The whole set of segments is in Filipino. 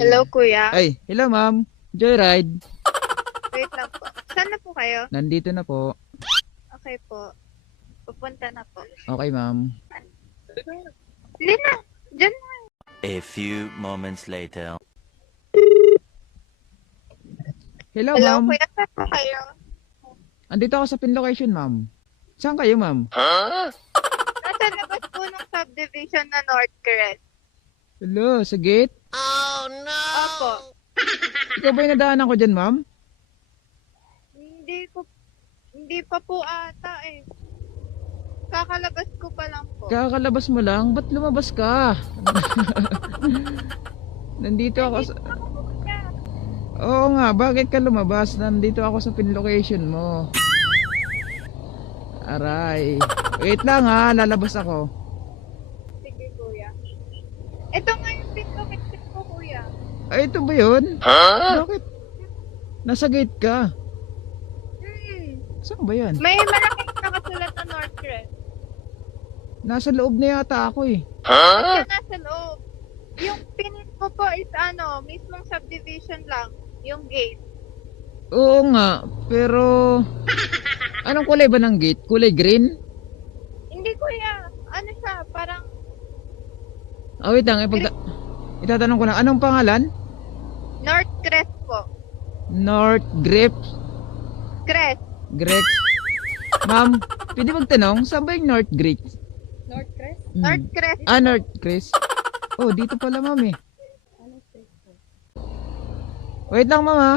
Hello, kuya. Ay, hello ma'am. Joyride. Wait lang po. Saan na po kayo? Nandito na po. Okay po. Pupunta na po. Okay ma'am. Lina, dyan na. A few moments later. Hello Hello, ma'am. kuya. Saan po kayo? Andito ako sa pin location ma'am. Saan kayo ma'am? Nasa labas po ng subdivision na North Crest. Hello, sa gate? Opo. Ikaw ba yung nadaanan ko dyan ma'am? Hindi pa po ata eh. Kakalabas ko pa lang po. Kakalabas mo lang? Ba't lumabas ka? Nandito ako sa... Oo nga, bakit ka lumabas? Nandito ako sa pin location mo. Aray. Wait lang ha, lalabas ako. Sige, kuya. Ito nga yung pinlocation ko, kuya. Ay, ito ba yun? Bakit? Nasa gate ka. Saan ba yan? May malaking nakasulat na North Crest. Nasa loob na yata ako eh. Ito nasa loob. Yung pinin ko po is mismong subdivision lang. Yung gate. Oo nga, pero... Anong kulay ba ng gate? Kulay green? Hindi, kuya. Ano siya? Parang Wait lang, itatanong ko lang, anong pangalan? North Crest po. North Grips? Crest. Grex? Ma'am, pwede magtanong, saan ba yung North Grips? North Crest? Hmm. North Crest. North Chris? Oh, dito pala ma'am eh. Wait lang ma'am ha.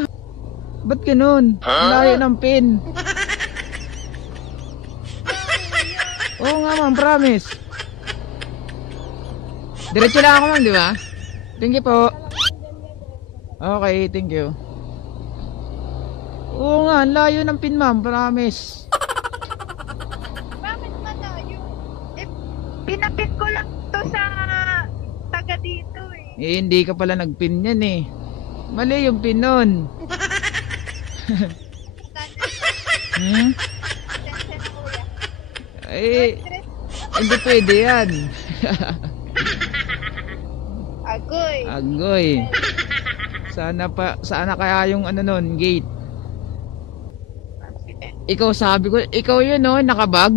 Ba't ganun? Ang layo ng pin. Oo nga ma'am, promise. Diretso lang ako ma'am, di ba? Thank you po. Okay, thank you. Oo nga, ang layo ng pin ma'am, promise. Bakit malayo? Eh, pinapin ko lang to sa taga dito eh. Eh, hindi ka pala nagpin yan eh. Mali yung pin nun. Hmm? Attention na, kuya. Eh, North Crest. hindi pwede yan. Agoy. Agoy. Sana kaya yung ano nun, gate. Ikaw sabi ko, ikaw yun no, nakabag.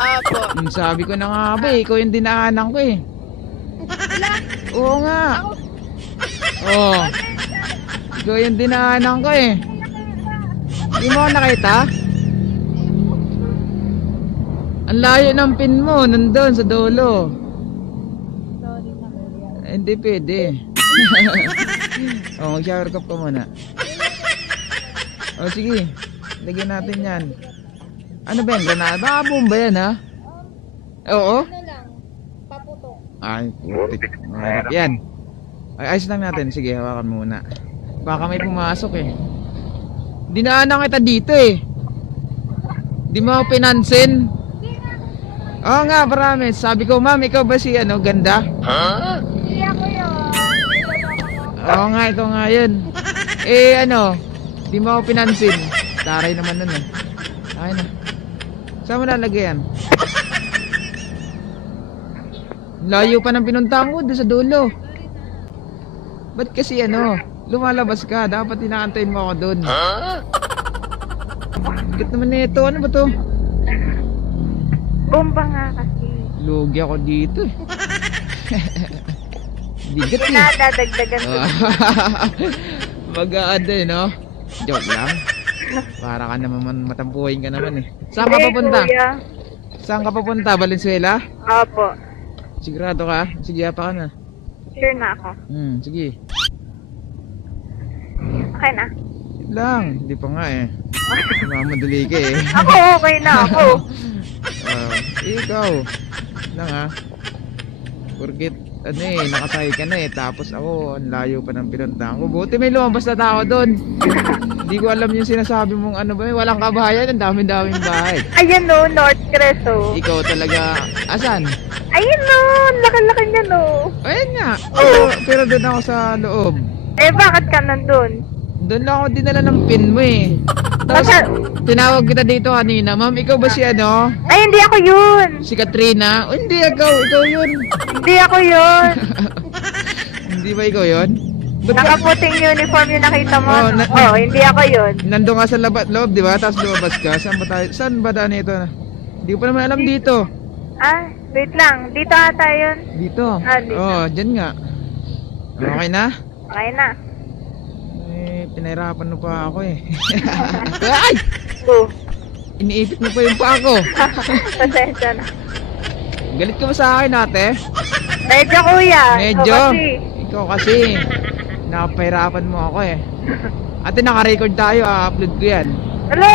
Apo. Sabi ko na nga ba eh, ikaw yung dinaanan ko eh. Wala. Oo nga. Ako. Oo. Ikaw yung dinaanan ko eh. Hindi mo ako nakita? Ang layo ng pin mo, nandun sa dulo. Sorry na, kuya. Hindi pwede. Mag-shower cup ka muna. Sige. Lagyan natin yan. Ano ba yan? Granada? Baka bomba yan ha? Oo? Ano lang? Paputok. Ay, putik. Mahirap yan. Ay, ayos lang natin. Sige, hawakan muna. Baka may pumasok eh. Dinaanan kita dito eh. Di mo ako pinansin. Oo nga, promise. Sabi ko, ma'am, ikaw ba si ganda? Hindi ako yun. Oo nga, ikaw nga yun. Di mo ako pinansin. Taray naman nun eh. Ay na. Saan mo nalagay yan? Layo pa ng pinuntahan ko doon sa dulo. Ba't kasi lumalabas ka? Dapat inaantayin mo ako doon. Bakit naman nito? Ano ba to? Bomba nga kasi. Lugi ako dito eh. Bigat eh. Pinadadagdagan ko. Mag-aad eh, no? Joke lang. Para ka naman matampuhin ka naman eh. Saan ka papunta? Kuya. Saan ka papunta? Valenzuela? Opo. Sigurado ka? Sige, apa ka na. Sure na ako. Sige. Okay na. Yun lang. Hindi pa nga eh. Mamadali ka eh. Ako, okay na ako. Ikaw. Lang ha. Porkit, nakasakay ka na eh. Tapos ako, ang layo pa ng pinuntahan ko. Buti may lumabas na tao doon. Hindi ko alam yung sinasabi mong walang kabahayan. Ang daming bahay. Ayan no, North Crest oh. Ikaw talaga, asan? Ayun no, laki-laki niya no. Ayun nga. Pero doon ako sa loob. Eh, bakit ka nandun? Doon lang ako dinala ng pin mo eh. Tapos, tinawag kita dito kanina. Ma'am, ikaw ba si Ay, hindi ako yun. Si Katrina? O, hindi, ikaw yun. Hindi ako yun. Hindi ba ikaw yun? Ba't ka, Nakaputing uniform yung nakita mo. Oh, Oh, hindi ako yun. nandun ka sa loob, di ba? Tapos lumabas ka. Saan ba tayo? Saan ba daan ito? Hindi ko pa naman alam dito. Ah, wait lang. Dito ata yun. Dito. Ah, dito. Oh, dyan nga. Okay na? Okay na. Eh, pinahirapan mo pa ako eh. Ay! Oh, Iniipit mo pa yung pa ako. pasensya na. Galit ka ba sa akin, ate? Medyo kuya. Medyo. Ikaw kasi. Ikaw kasi. Nakapahirapan mo ako eh. Ate, naka-record tayo. upload ko yan. Hello!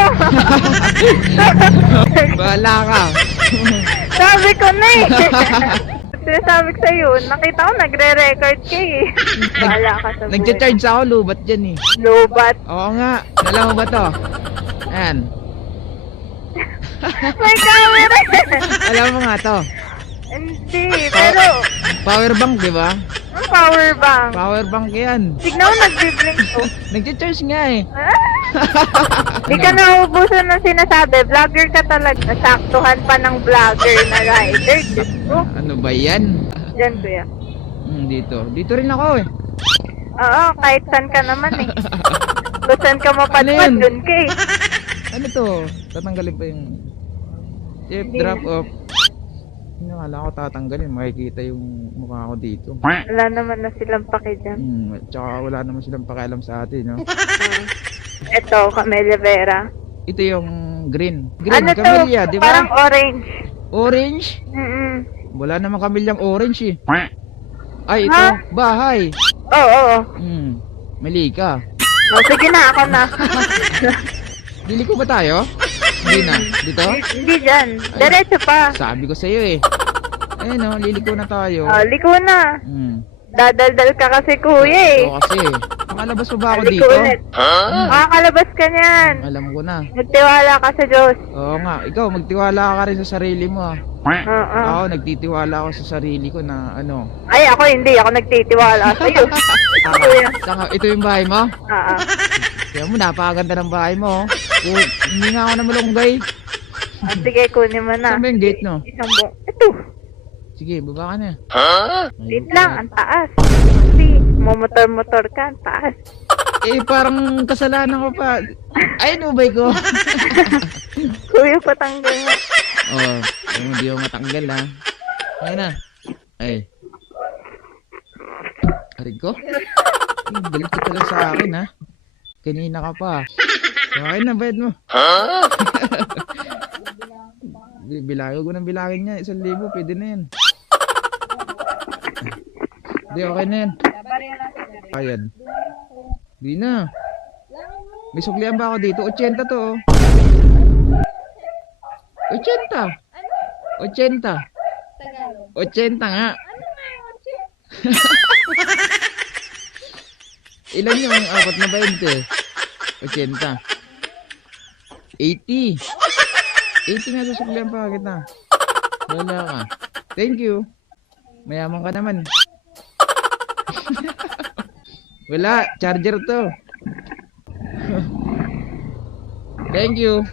Bahala ka. Sabi ko na eh. Sinasabi ko sa'yo, nakita ko nagre-record ka eh. Bahala ka sa buhay. Nagcha-charge ako, lubat dyan eh. Lobat. Oo nga. Alam mo ba to? Ayan. May camera. Alam mo nga to. Hindi, pero Power bank, di ba? ang power bank. Power bank yan. Tignan mo, nagbiblink ko. Nagcha-charge nga eh. Di ka nauubusan ng sinasabi. Vlogger ka talaga. Nasaktuhan pa ng vlogger na rider. Diyos ko. Ano ba yan? Diyan, kuya. Dito. Dito rin ako eh. Oo, kahit saan ka naman eh. Kung saan ka Ano mapadpad, yun? dun ka eh. Ano to? Tatanggalin pa yung If Hindi drop off. Nakala ko tatanggalin. Makikita yung mukha ko dito. Wala naman na silang pake dyan. At saka wala naman silang pakialam sa atin, no? Ito, Camellia Vera. Ito yung green. Green, Ano to? camellia, di ba? Parang orange. Orange? Mm-mm. Wala namang kamelyang orange eh. Ay, ito. Ha? Bahay. Oo. Mali ka. Oh, sige na, ako na. Dili ko ba tayo? Hindi na. Dito? Hindi dyan. Diretso pa. Sabi ko sa'yo eh. Ayun o, liliko na tayo. Oh, liko na. Hmm. Dadaldal ka kasi kuya eh. Ito kasi. Makalabas pa ba ako Liko dito? ulit. Makakalabas ka niyan. Alam ko na. Magtiwala ka sa Diyos. Oo nga. Ikaw, magtiwala ka rin sa sarili mo ah. Oo. Ako, nagtitiwala ako sa sarili ko na ano. Ay, ako hindi. Ako nagtitiwala sa'yo. Kuya. Ito yung bahay mo? Oo. Kaya mo, napakaganda ng bahay mo. Hindi nga ako na malunggay. Ah, sige, kunin mo na. Saan ba yung gate no? Isang buong. Ito. Sige, baba ka na. Wait lang, ang taas. Kasi, motor-motor ka, ang taas. Eh, parang kasalanan ko pa. Ay, nubay ko. Kuya, patanggal mo. Oh, hindi ako matanggal ha. Ayun na. Ay. Arin ko? Galit ka pala sa akin ha. Kanina ka pa. Okay na, bayad mo. Bilangin ko ng bilangin niya. 1,000, pwede na yan. Hindi, okay na yan. Bayad. Hindi na. May suklihan ba ako dito? 80 to oh. 80. 80. 80 nga. Ilan yung 4 na 20? 80. 80. 80 nga susuklihan pa kita. Wala ka. Thank you. Mayaman ka naman. Wala. Charger to. Thank you.